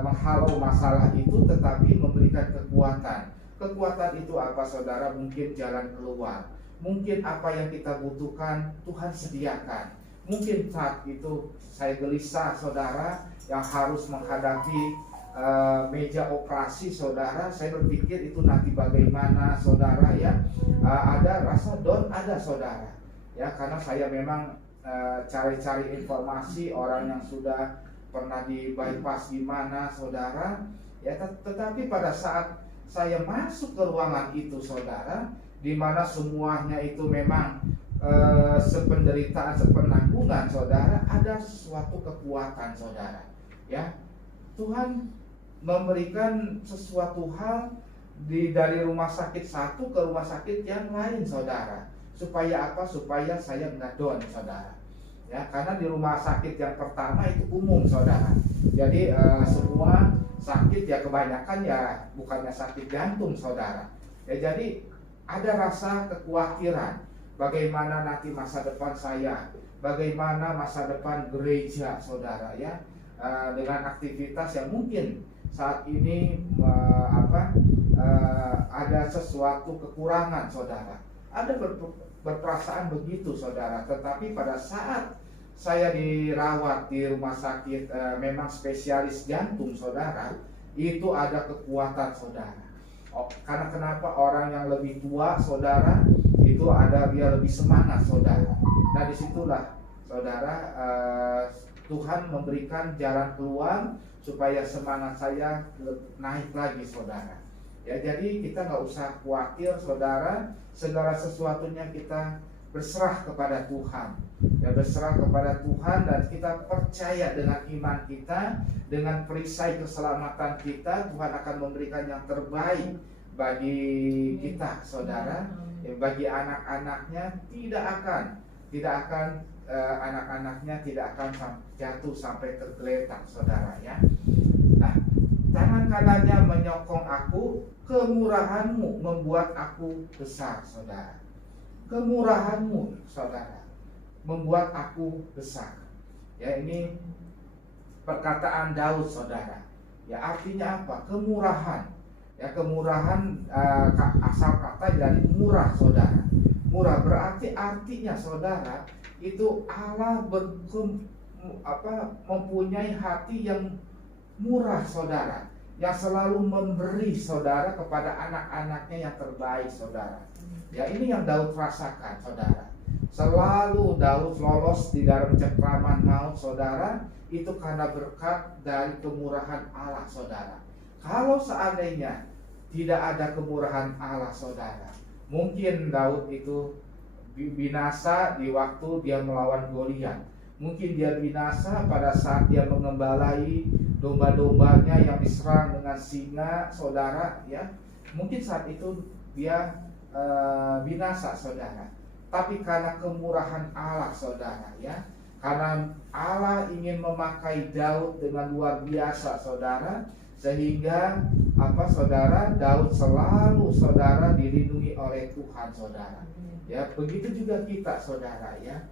menghalau masalah itu, tetapi memberikan kekuatan. Kekuatan itu apa, saudara? Mungkin jalan keluar, mungkin apa yang kita butuhkan Tuhan sediakan. Mungkin saat itu saya gelisah, saudara, yang harus menghadapi meja operasi, saudara. Saya berpikir itu nanti bagaimana, saudara. Ya, ada rasa down, ada, saudara. Ya, karena saya memang cari-cari informasi orang yang sudah pernah di bypass gimana, saudara. Ya, tetapi pada saat saya masuk ke ruangan itu, saudara, di mana semuanya itu memang sependeritaan, sepenanggungan, saudara, ada suatu kekuatan, saudara. Ya, Tuhan memberikan sesuatu hal dari rumah sakit satu ke rumah sakit yang lain, saudara. Supaya apa? Supaya saya nggak down, saudara. Ya, karena di rumah sakit yang pertama itu umum, saudara. Jadi semua sakit ya kebanyakan ya bukannya sakit jantung, saudara. Ya, jadi ada rasa kekhawatiran bagaimana nanti masa depan saya, bagaimana masa depan gereja, saudara. Ya, dengan aktivitas yang mungkin saat ini ada sesuatu kekurangan, saudara. Ada berperasaan begitu, saudara. Tetapi pada saat saya dirawat di rumah sakit memang spesialis jantung, saudara, itu ada kekuatan, saudara. Karena kenapa? Orang yang lebih tua, saudara, itu ada dia lebih semangat, saudara. Nah, disitulah, saudara, Tuhan memberikan jalan keluar supaya semangat saya naik lagi, saudara. Ya, jadi kita nggak usah khawatir, saudara. Segala sesuatunya kita berserah kepada Tuhan. Ya, berserah kepada Tuhan, dan kita percaya dengan iman kita, dengan perisai keselamatan kita, Tuhan akan memberikan yang terbaik bagi kita, saudara. Ya, bagi anak-anaknya tidak akan anak-anaknya tidak akan jatuh sampai tergeletak, saudara. Ya, nah, tangan kanannya menyokong aku, kemurahanmu membuat aku besar, saudara. Kemurahanmu, saudara, membuat aku besar. Ya, ini perkataan Daud, saudara. Ya, artinya apa? Kemurahan. Ya, kemurahan asal kata dari murah, saudara. Murah berarti artinya, saudara, itu Allah mempunyai hati yang murah, saudara. yang selalu memberi saudara kepada anak-anaknya yang terbaik saudara. Ya, ini yang Daud rasakan saudara. Selalu Daud lolos di dalam cengkraman maut saudara, itu karena berkat dari kemurahan Allah saudara. Kalau seandainya tidak ada kemurahan Allah saudara, mungkin Daud itu binasa di waktu dia melawan Goliat. Mungkin dia binasa pada saat dia mengembalai domba-dombanya yang diserang dengan singa saudara, ya. Mungkin saat itu dia binasa saudara. Tapi karena kemurahan Allah saudara, ya, karena Allah ingin memakai Daud dengan luar biasa saudara, sehingga saudara, Daud selalu saudara dilindungi oleh Tuhan saudara. Ya, begitu juga kita saudara, ya.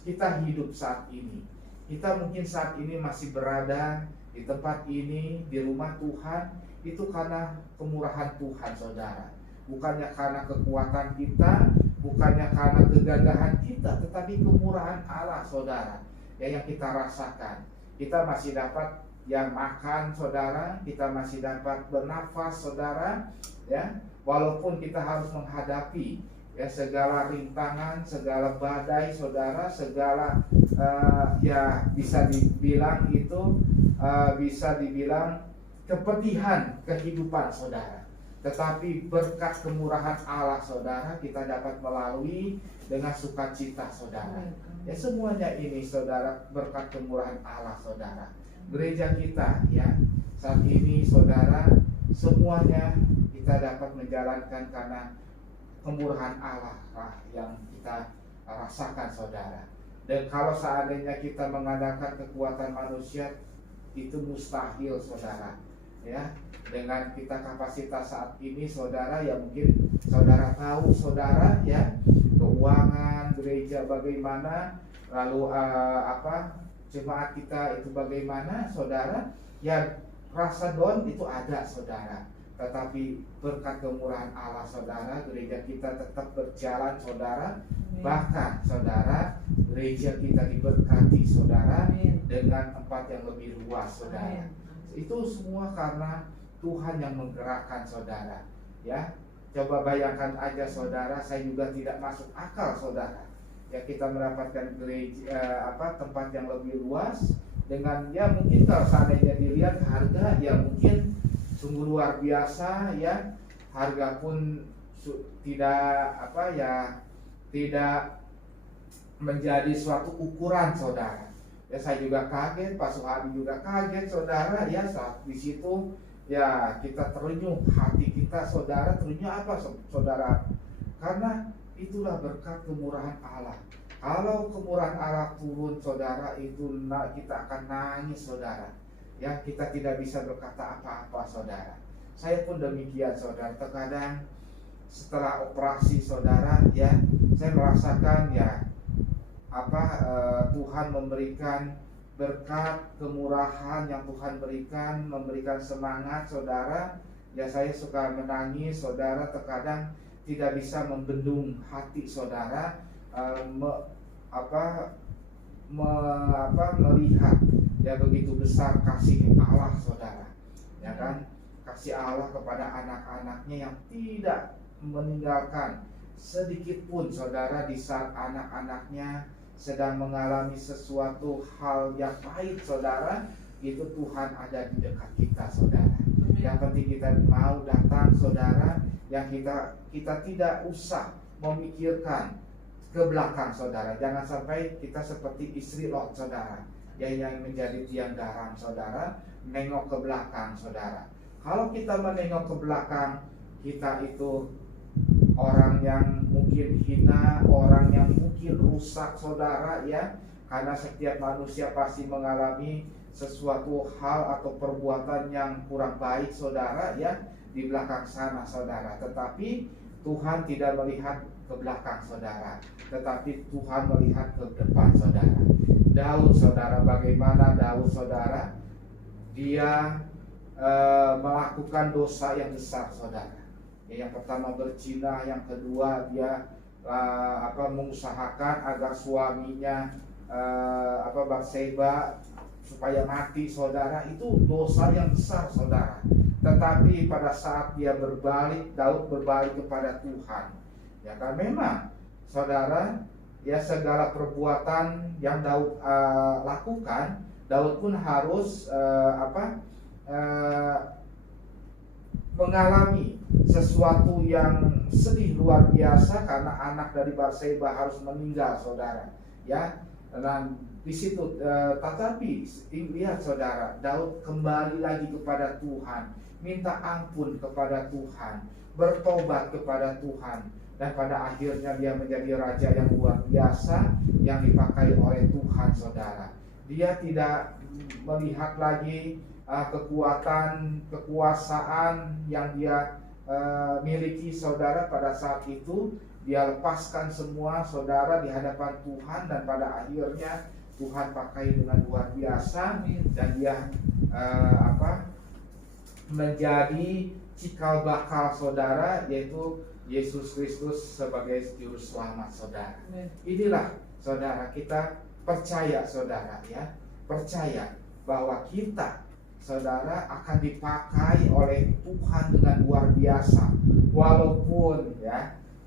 Kita hidup saat ini, kita mungkin saat ini masih berada di tempat ini, di rumah Tuhan, itu karena kemurahan Tuhan saudara. Bukannya karena kekuatan kita, bukannya karena kegagahan kita, tetapi kemurahan Allah saudara, ya, yang kita rasakan. Kita masih dapat yang makan saudara, kita masih dapat bernafas saudara, ya, walaupun kita harus menghadapi, ya, segala rintangan, segala badai saudara, segala ya bisa dibilang itu bisa dibilang kepedihan kehidupan saudara. Tetapi berkat kemurahan Allah saudara, kita dapat melalui dengan sukacita saudara. Ya, semuanya ini saudara berkat kemurahan Allah saudara. Gereja kita, ya, saat ini saudara, semuanya kita dapat menjalankan karena kemurahan Allah lah yang kita rasakan saudara. Dan kalau seandainya kita mengandalkan kekuatan manusia, itu mustahil saudara, ya. Dengan kita kapasitas saat ini saudara, ya mungkin saudara tahu saudara, ya, keuangan gereja bagaimana, lalu jemaat kita itu bagaimana saudara, ya, rasa down itu ada saudara. Tetapi berkat kemurahan Allah saudara, gereja kita tetap berjalan saudara. Bahkan saudara, gereja kita diberkati saudara dengan tempat yang lebih luas saudara. Itu semua karena Tuhan yang menggerakkan saudara, ya. Coba bayangkan aja saudara, saya juga tidak masuk akal saudara, ya, kita mendapatkan gereja tempat yang lebih luas dengan, ya, mungkin kalau seandainya dilihat harga, ya mungkin sungguh luar biasa, ya, harga pun tidak tidak menjadi suatu ukuran saudara. Ya, saya juga kaget, Pak Suhadi juga kaget saudara, ya, saat di situ, ya, kita terenyuh, hati kita saudara terenyuh apa saudara? Karena itulah berkat kemurahan Allah. Kalau kemurahan Allah turun saudara, itu kita akan nangis saudara. Ya, kita tidak bisa berkata apa-apa saudara. Saya pun demikian saudara. Terkadang setelah operasi saudara, ya, saya merasakan, ya, Tuhan memberikan berkat kemurahan yang Tuhan berikan, memberikan semangat saudara. Ya, saya suka menangis saudara, terkadang tidak bisa membendung hati saudara, melihat, ya, begitu besar kasih Allah saudara, ya kan, kasih Allah kepada anak-anaknya yang tidak meninggalkan sedikit pun saudara di saat anak-anaknya sedang mengalami sesuatu hal yang pahit saudara. Itu Tuhan ada di dekat kita saudara. Yang penting kita mau datang saudara, yang kita tidak usah memikirkan ke belakang saudara. Jangan sampai kita seperti istri Lot saudara, yang menjadi tiang garam saudara, menengok ke belakang saudara. Kalau kita menengok ke belakang, kita itu orang yang mungkin hina, orang yang mungkin rusak saudara, ya. Karena setiap manusia pasti mengalami sesuatu hal atau perbuatan yang kurang baik saudara, ya, di belakang sana saudara. Tetapi Tuhan tidak melihat ke belakang saudara, tetapi Tuhan melihat ke depan saudara. Daud saudara, bagaimana Daud saudara, dia melakukan dosa yang besar saudara. Yang pertama berzina, yang kedua dia mengusahakan agar suaminya Batseba supaya mati saudara. Itu dosa yang besar saudara. Tetapi pada saat dia berbalik, Daud berbalik kepada Tuhan. Ya kan, memang saudara, ya segala perbuatan yang Daud lakukan, Daud pun harus mengalami sesuatu yang sedih luar biasa karena anak dari Batseba harus meninggal, saudara. Ya, dan di situ, tetapi lihat saudara, Daud kembali lagi kepada Tuhan, minta ampun kepada Tuhan, bertobat kepada Tuhan, dan pada akhirnya dia menjadi raja yang luar biasa yang dipakai oleh Tuhan, saudara. Dia tidak melihat lagi kekuasaan yang dia miliki, saudara. Pada saat itu dia lepaskan semua, saudara, di hadapan Tuhan, dan pada akhirnya Tuhan pakai dengan luar biasa, dan dia menjadi cikal bakal, saudara, yaitu Yesus Kristus sebagai juru selamat, saudara. Inilah, saudara, kita percaya, saudara, ya, percaya bahwa kita, saudara, akan dipakai oleh Tuhan dengan luar biasa.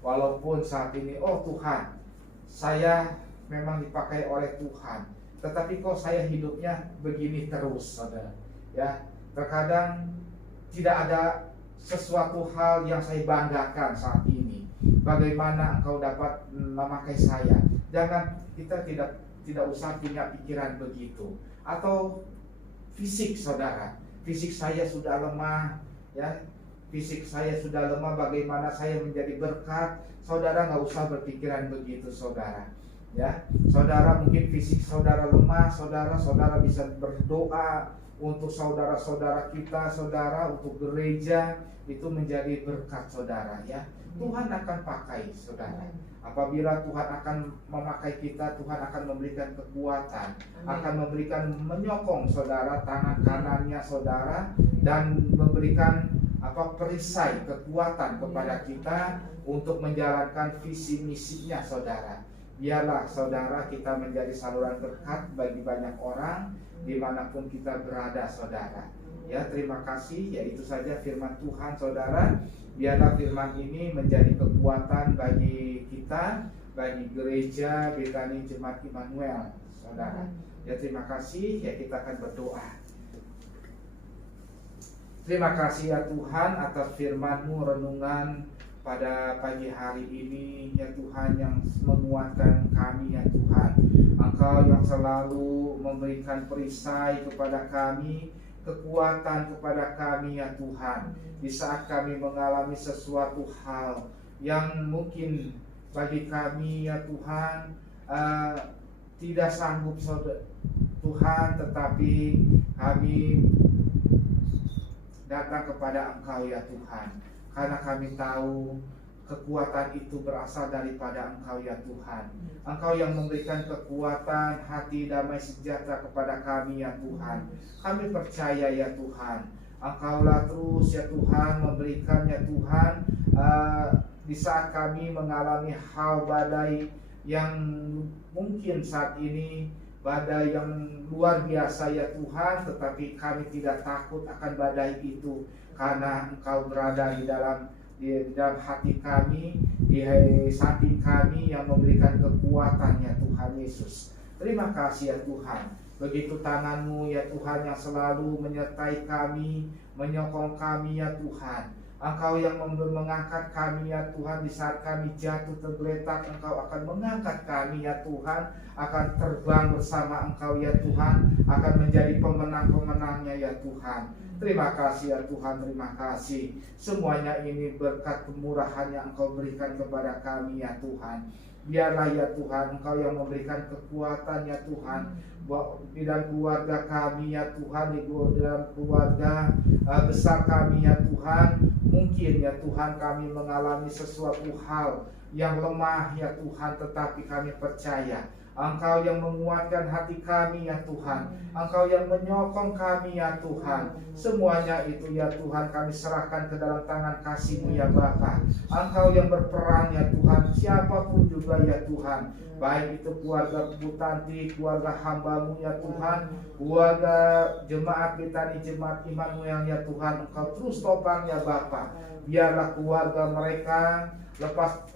Walaupun saat ini, oh Tuhan, saya memang dipakai oleh Tuhan, tetapi kok saya hidupnya begini terus, saudara. Ya, terkadang tidak ada sesuatu hal yang saya banggakan saat ini. Bagaimana engkau dapat memakai saya? Jangan, kita tidak usah punya pikiran begitu. Atau fisik, saudara, fisik saya sudah lemah, ya, fisik saya sudah lemah, bagaimana saya menjadi berkat? Saudara nggak usah berpikiran begitu, saudara. Ya, saudara, mungkin fisik saudara lemah, saudara bisa berdoa untuk saudara-saudara kita, saudara, untuk gereja, itu menjadi berkat, saudara, ya. Tuhan akan pakai, saudara. Apabila Tuhan akan memakai kita, Tuhan akan memberikan kekuatan, akan memberikan, menyokong saudara, tangan kanannya saudara, dan memberikan perisai kekuatan kepada kita untuk menjalankan visi misinya, saudara. Biarlah, saudara, kita menjadi saluran berkat bagi banyak orang dimanapun kita berada, saudara. Ya, terima kasih. Ya, itu saja firman Tuhan, saudara. Biarlah firman ini menjadi kekuatan bagi kita, bagi gereja Betani Jemaat Immanuel, saudara. Ya, terima kasih. Ya, kita akan berdoa. Terima kasih ya Tuhan atas firman-Mu, renungan pada pagi hari ini, ya Tuhan, yang menguatkan kami, ya Tuhan. Engkau yang selalu memberikan perisai kepada kami, kekuatan kepada kami, ya Tuhan. Di saat kami mengalami sesuatu hal yang mungkin bagi kami, ya Tuhan, tidak sanggup, Tuhan, tetapi kami datang kepada Engkau, ya Tuhan, karena kami tahu kekuatan itu berasal daripada Engkau, ya Tuhan. Engkau yang memberikan kekuatan, hati damai sejahtera kepada kami, ya Tuhan. Kami percaya, ya Tuhan, Engkaulah terus, ya Tuhan, memberikan, ya Tuhan, di saat kami mengalami hal badai yang mungkin saat ini badai yang luar biasa, ya Tuhan, tetapi kami tidak takut akan badai itu, karena Engkau berada di dalam hati kami, di samping kami, yang memberikan kekuatan, ya Tuhan Yesus. Terima kasih, ya Tuhan. Begitu tangan-Mu, ya Tuhan, yang selalu menyertai kami, menyokong kami, ya Tuhan. Engkau yang mengangkat kami, ya Tuhan, di saat kami jatuh tergeletak. Engkau akan mengangkat kami, ya Tuhan, akan terbang bersama Engkau, ya Tuhan, akan menjadi pemenang-pemenangnya, ya Tuhan. Terima kasih, ya Tuhan, terima kasih. Semuanya ini berkat kemurahan yang Engkau berikan kepada kami, ya Tuhan. Biarlah, ya Tuhan, Engkau yang memberikan kekuatan, ya Tuhan, di dalam keluarga kami, ya Tuhan, di dalam keluarga besar kami, ya Tuhan. Mungkin, ya Tuhan, kami mengalami sesuatu hal yang lemah, ya Tuhan, tetapi kami percaya Engkau yang menguatkan hati kami, ya Tuhan. Engkau yang menyokong kami, ya Tuhan. Semuanya itu, ya Tuhan, kami serahkan ke dalam tangan kasih-Mu, ya Bapa. Engkau yang berperan, ya Tuhan, siapapun juga, ya Tuhan, baik itu keluarga Bu Tanti, keluarga hamba-Mu ya Tuhan, keluarga jemaat kita di jemaat iman-Mu yang ya Tuhan, Engkau terus topang ya Bapa. Biarlah keluarga mereka lepas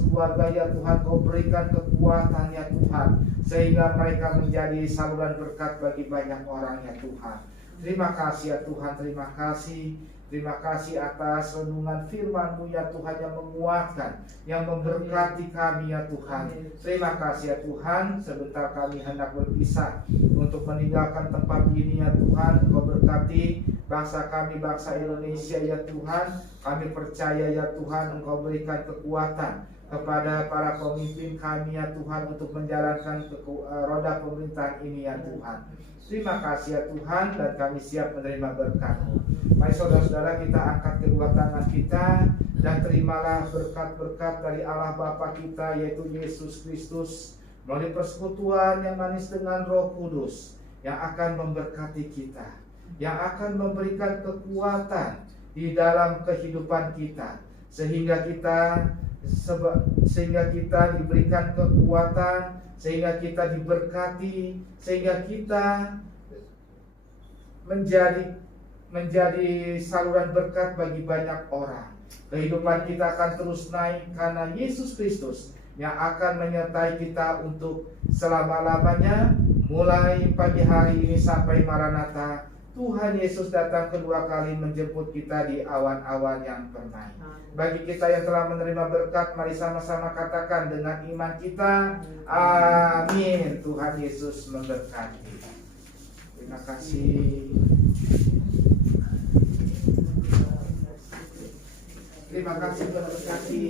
keluarga ya Tuhan, Kau berikan kekuatan ya Tuhan, sehingga mereka menjadi saluran berkat bagi banyak orang ya Tuhan. Terima kasih ya Tuhan, terima kasih. Terima kasih atas renungan firman-Mu ya Tuhan, yang menguatkan, yang memberkati kami ya Tuhan. Terima kasih ya Tuhan, sebentar kami hendak berpisah untuk meninggalkan tempat ini ya Tuhan. Kau berkati bangsa kami, bangsa Indonesia ya Tuhan. Kami percaya ya Tuhan, Engkau berikan kekuatan kepada para pemimpin kami ya Tuhan untuk menjalankan roda pemerintahan ini ya Tuhan. Terima kasih ya Tuhan, dan kami siap menerima berkat-Mu. Mari saudara-saudara, kita angkat kedua tangan kita dan terimalah berkat-berkat dari Allah Bapa kita, yaitu Yesus Kristus, melalui persekutuan yang manis dengan Roh Kudus, yang akan memberkati kita, yang akan memberikan kekuatan di dalam kehidupan kita, sehingga kita diberikan kekuatan, sehingga kita diberkati, sehingga kita menjadi saluran berkat bagi banyak orang. Kehidupan kita akan terus naik karena Yesus Kristus yang akan menyertai kita untuk selama-lamanya, mulai pagi hari ini sampai Maranatha. Tuhan Yesus datang kedua kali menjemput kita di awan-awan yang permai. Bagi kita yang telah menerima berkat, mari sama-sama katakan dengan iman kita, amin. Tuhan Yesus memberkati. Terima kasih. Terima kasih, Tuhan memberkati.